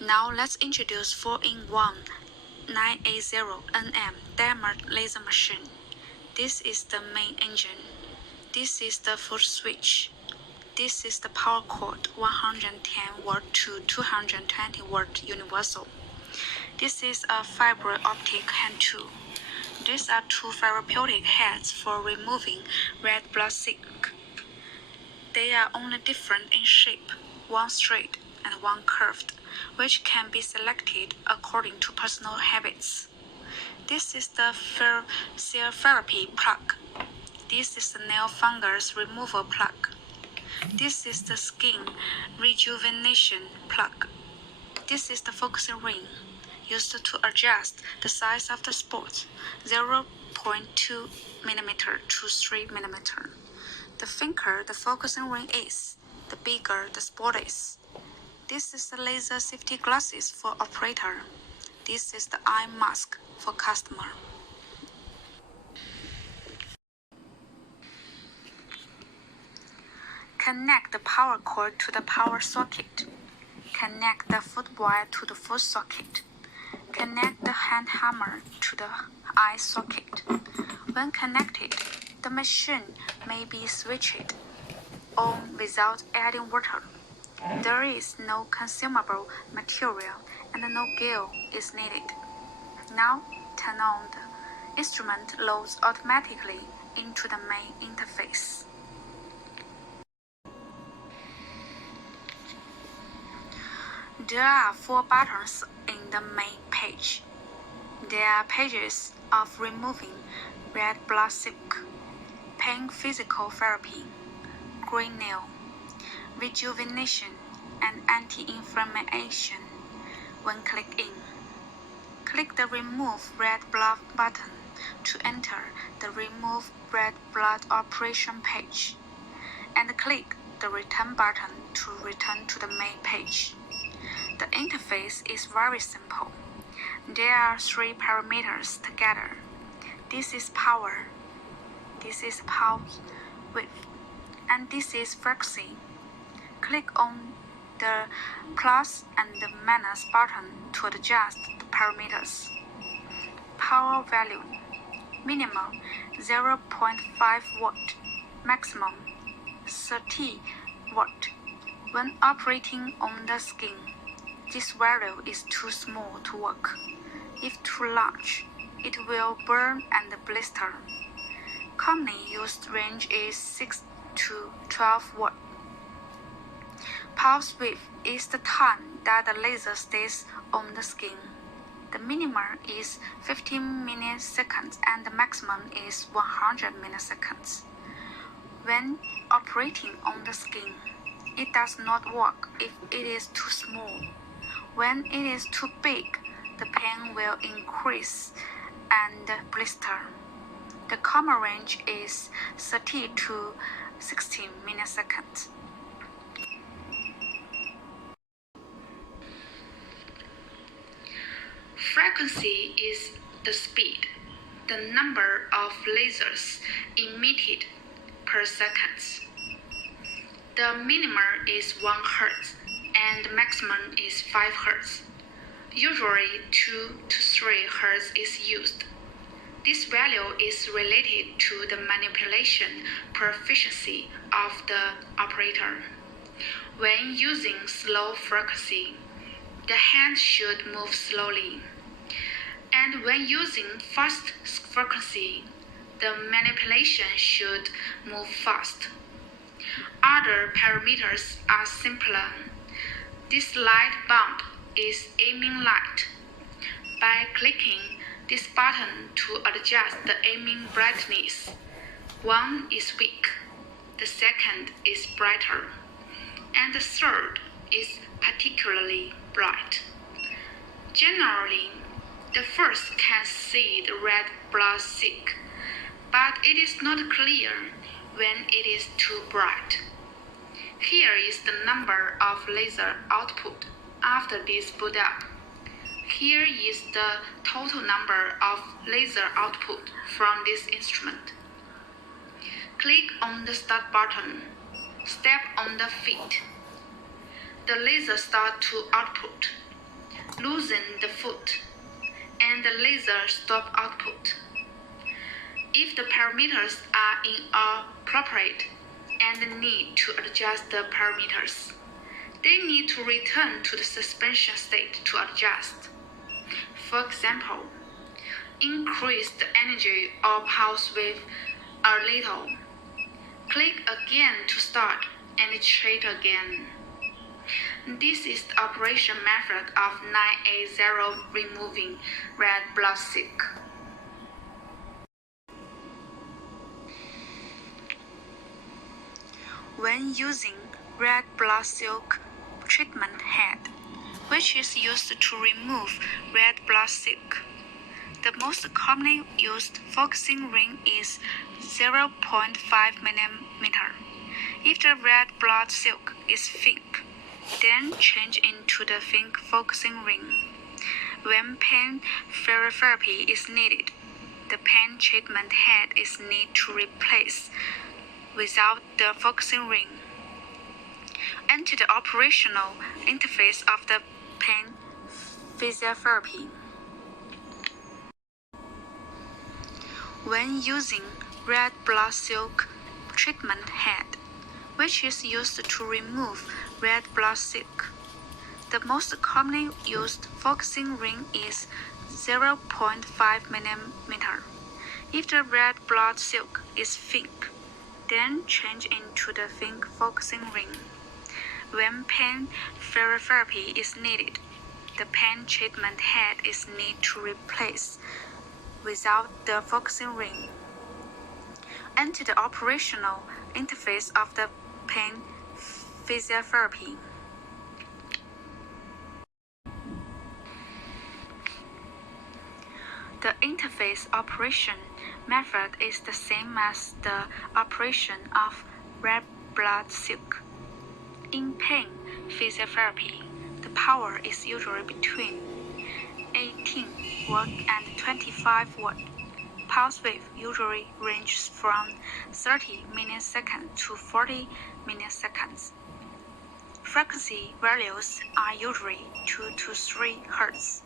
Now let's introduce 4-in-1 980nm diamond laser machine. This is the main engine. This is the foot switch. This is the power cord 110 watt to 220 watt universal. This is a fiber optic hand tool. These are two therapeutic heads for removing red blood sick. They are only different in shape, one straight and one curved, which can be selected according to personal habits. This is the cell therapy plug. This is the nail fungus removal plug. This is the skin rejuvenation plug. This is the focusing ring, used to adjust the size of the spot, 0.2 mm to 3 mm. The thicker the focusing ring is, the bigger the spot is. This is the laser safety glasses for operator. This is the eye mask for customer. Connect the power cord to the power socket. Connect the foot wire to the foot socket. Connect the hand hammer to the eye socket. When connected, the machine may be switched on without adding water. There is no consumable material and no gear is needed. Now turn on. The instrument loads automatically into the main interface. There are 4 buttons in the main page. There are pages of removing red blood sick, pain physical therapy, green nail, rejuvenation, and anti-inflammation. When click in, click the Remove Red Blood button to enter the Remove Red Blood operation page, and click the Return button to return to the main page. The interface is very simple. There are 3 parameters together. This is power, this is pulse width, and this is frequency. Click on the plus and the minus button to adjust the parameters. Power value: minimum 0.5 watt, maximum 30 watt. When operating on the skin, this value is too small to work. If too large, it will burn and blister. Commonly used range is 6 to 12 watt. Pulse width is the time that the laser stays on the skin. The minimum is 15 milliseconds and the maximum is 100 milliseconds. When operating on the skin, it does not work if it is too small. When it is too big, the pain will increase and blister. The common range is 30 to 60 milliseconds. Frequency is the speed, the number of lasers emitted per second. The minimum is 1 Hz and the maximum is 5 Hz. Usually 2 to 3 Hz is used. This value is related to the manipulation proficiency of the operator. When using slow frequency, the hand should move slowly. And when using fast frequency, the manipulation should move fast. Other parameters are simpler. This light bulb is aiming light. By clicking this button to adjust the aiming brightness, one is weak, the second is brighter, and the third is particularly bright. Generally, the first can see the red blood sick, but it is not clear when it is too bright. Here is the number of laser output after this boot up. Here is the total number of laser output from this instrument. Click on the Start button. Step on the feet. The laser starts to output. loosen the foot, and the laser stop output. If the parameters are inappropriate and need to adjust the parameters, they need to return to the suspension state to adjust. For example, increase the energy or pulse width a little. Click again to start and treat again. This is the operation method of 980 removing red blood silk. When using red blood silk treatment head, which is used to remove red blood silk, the most commonly used focusing ring is 0.5 mm. If the red blood silk is thick, then change into the thin focusing ring. When pain therapy is needed, the pain treatment head is needed to replace without the focusing ring. Enter the operational interface of the pain physiotherapy. When using red blood silk treatment head, which is used to remove red blood silk, the most commonly used focusing ring is 0.5 mm. If the red blood silk is thick, then change into the thin focusing ring. When pain therapy is needed, the pain treatment head is needed to replace without the focusing ring. Enter the operational interface of the pain physiotherapy. The interface operation method is the same as the operation of red blood silk. In pain physiotherapy, the power is usually between 18 watt and 25 watt. Pulse width usually ranges from 30 milliseconds to 40 milliseconds. Frequency values are usually 2 to 3 Hz.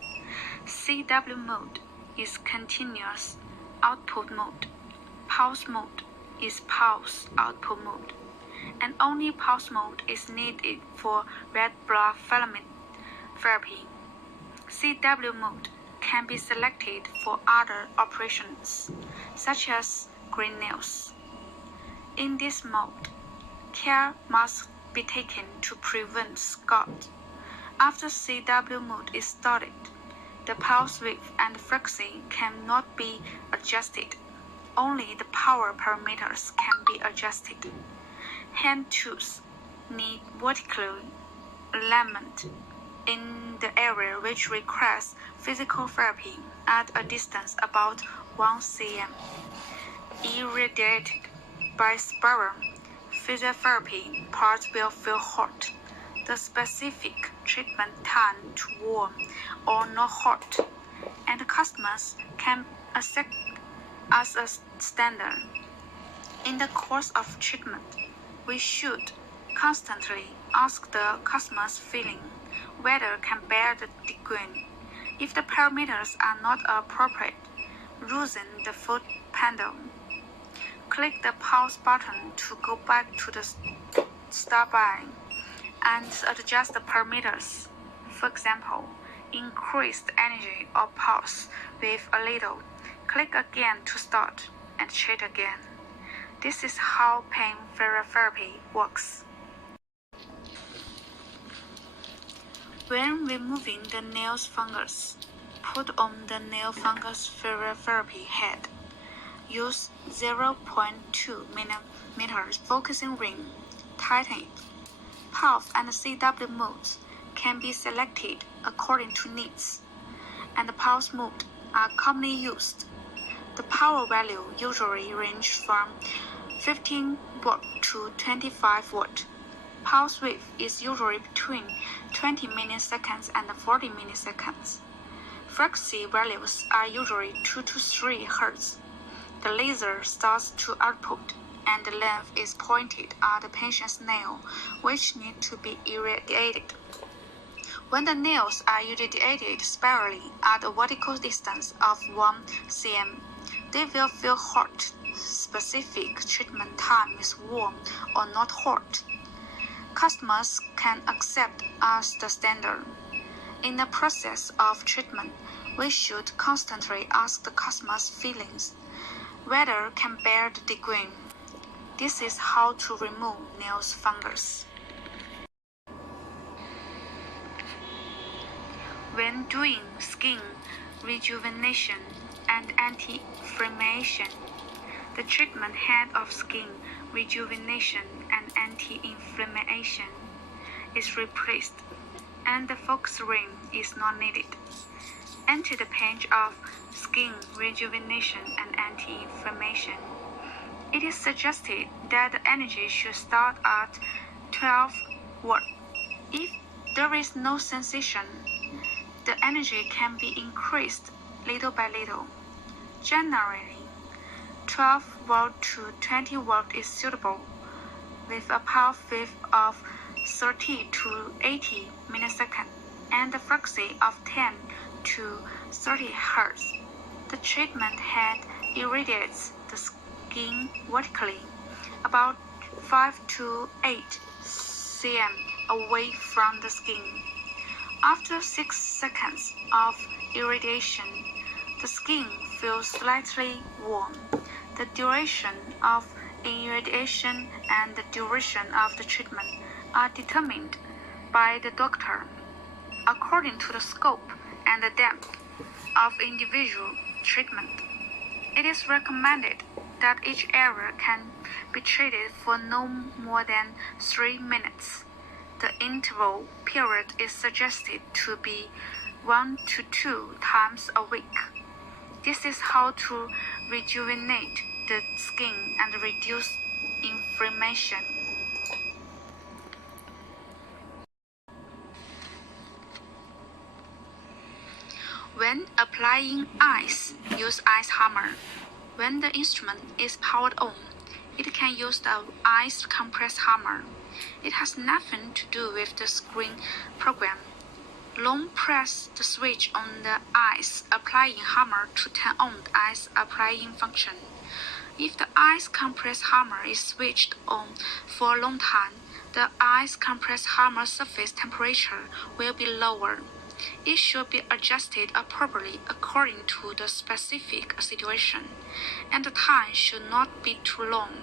CW mode is continuous output mode. Pulse mode is pulse output mode, and only pulse mode is needed for red blood filament therapy. CW mode can be selected for other operations, such as green nails. In this mode, care must be taken to prevent scald. After CW mode is started, the pulse width and frequency cannot be adjusted. Only the power parameters can be adjusted. Hand tools need vertical alignment in the area which requires physical therapy at a distance about 1 cm. Irradiated by spiral physiotherapy parts will feel hot. The specific treatment time to warm or not hot, and customers can accept as a standard. In the course of treatment, we should constantly ask the customer's feeling whether can bear the degree. If the parameters are not appropriate, loosen the foot pedal. Click the pause button to go back to the start by and adjust the parameters. For example, increase the energy or pulse width a little. Click again to start and treat again. This is how pain therapy works. When removing the nail's fungus, put on the nail fungus therapy head. Use 0.2 mm focusing ring. Tighten it. Pulse and CW modes can be selected according to needs, and the pulse mode are commonly used. The power value usually ranges from 15 watt to 25 watt. Pulse width is usually between 20 milliseconds and 40 milliseconds. Frequency values are usually 2 to 3 Hz. The laser starts to output, and the length is pointed at the patient's nail, which need to be irradiated. When the nails are irradiated spirally at a vertical distance of 1 cm, they will feel hot. Specific treatment time is warm or not hot. Customers can accept as the standard. In the process of treatment, we should constantly ask the customer's feelings, whether can bear the degree. This is how to remove nails fungus. When doing skin rejuvenation and anti-inflammation, the treatment head of skin rejuvenation and anti-inflammation is replaced, and the focus ring is not needed. Enter the page of skin rejuvenation and anti-inflammation. It is suggested that the energy should start at 12 watts. If there is no sensation, the energy can be increased little by little. Generally, 12 volt to 20 volt is suitable, with a power wave of 30 to 80 milliseconds and a frequency of 10 to 30 Hz. The treatment head irradiates the skin vertically, about 5 to 8 cm away from the skin. After 6 seconds of irradiation, the skin feels slightly warm. The duration of irradiation and the duration of the treatment are determined by the doctor according to the scope and the depth of individual treatment. It is recommended that each area can be treated for no more than 3 minutes. The interval period is suggested to be 1 to 2 times a week. This is how to rejuvenate the skin and reduce inflammation. When applying ice, use ice hammer. When the instrument is powered on, it can use the ice compress hammer. It has nothing to do with the screen program. Long press the switch on the ice applying hammer to turn on the ice applying function. If the ice compress hammer is switched on for a long time, the ice compress hammer surface temperature will be lower. It should be adjusted appropriately according to the specific situation, and the time should not be too long.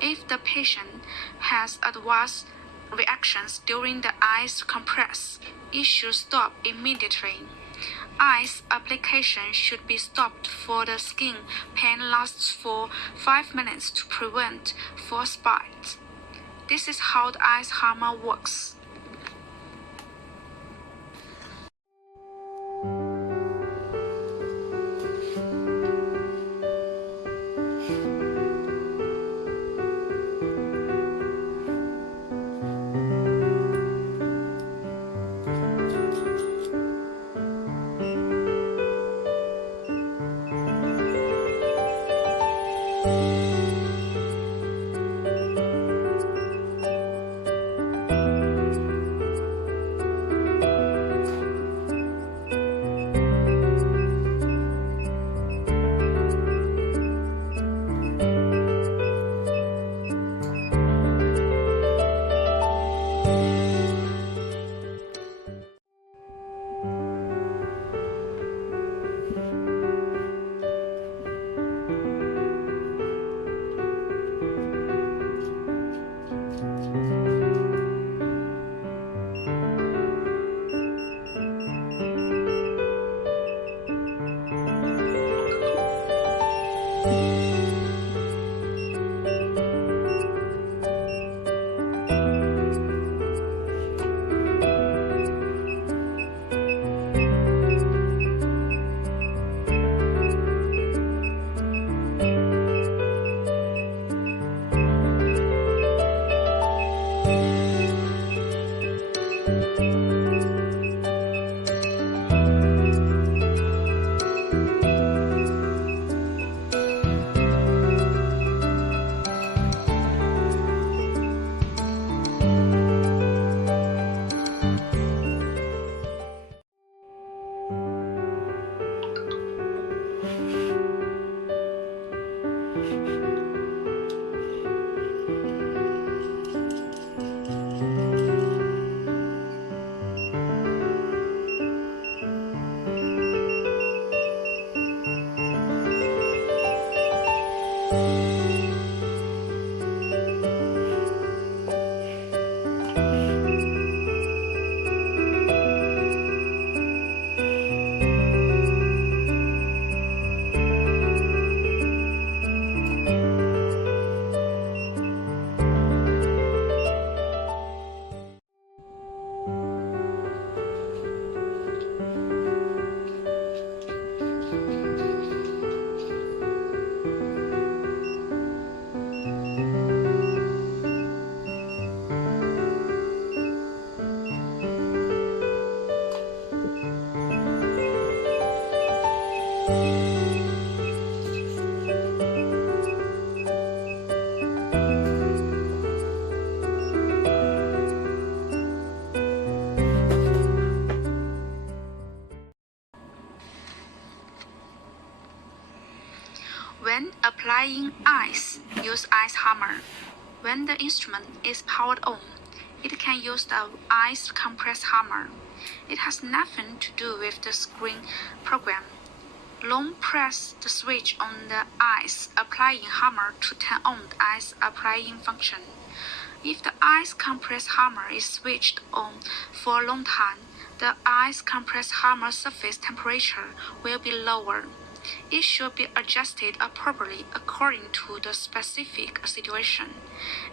If the patient has adverse reactions during the ice compress, it should stop immediately. Ice application should be stopped for the skin pain lasts for 5 minutes to prevent frostbite. This is how the ice hammer works. applying ice, use ice hammer. When the instrument is powered on, it can use the ice compress hammer. It has nothing to do with the screen program. Long press the switch on the ice applying hammer to turn on the ice applying function. If the ice compress hammer is switched on for a long time, the ice compress hammer surface temperature will be lower. It should be adjusted appropriately according to the specific situation,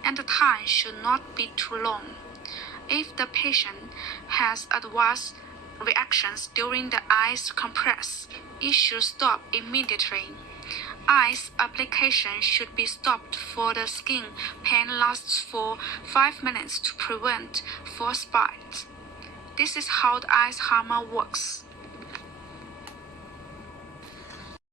and the time should not be too long. If the patient has adverse reactions during the ice compress, it should stop immediately. Ice application should be stopped for the skin pain lasts for 5 minutes to prevent frostbite. This is how the ice hammer works.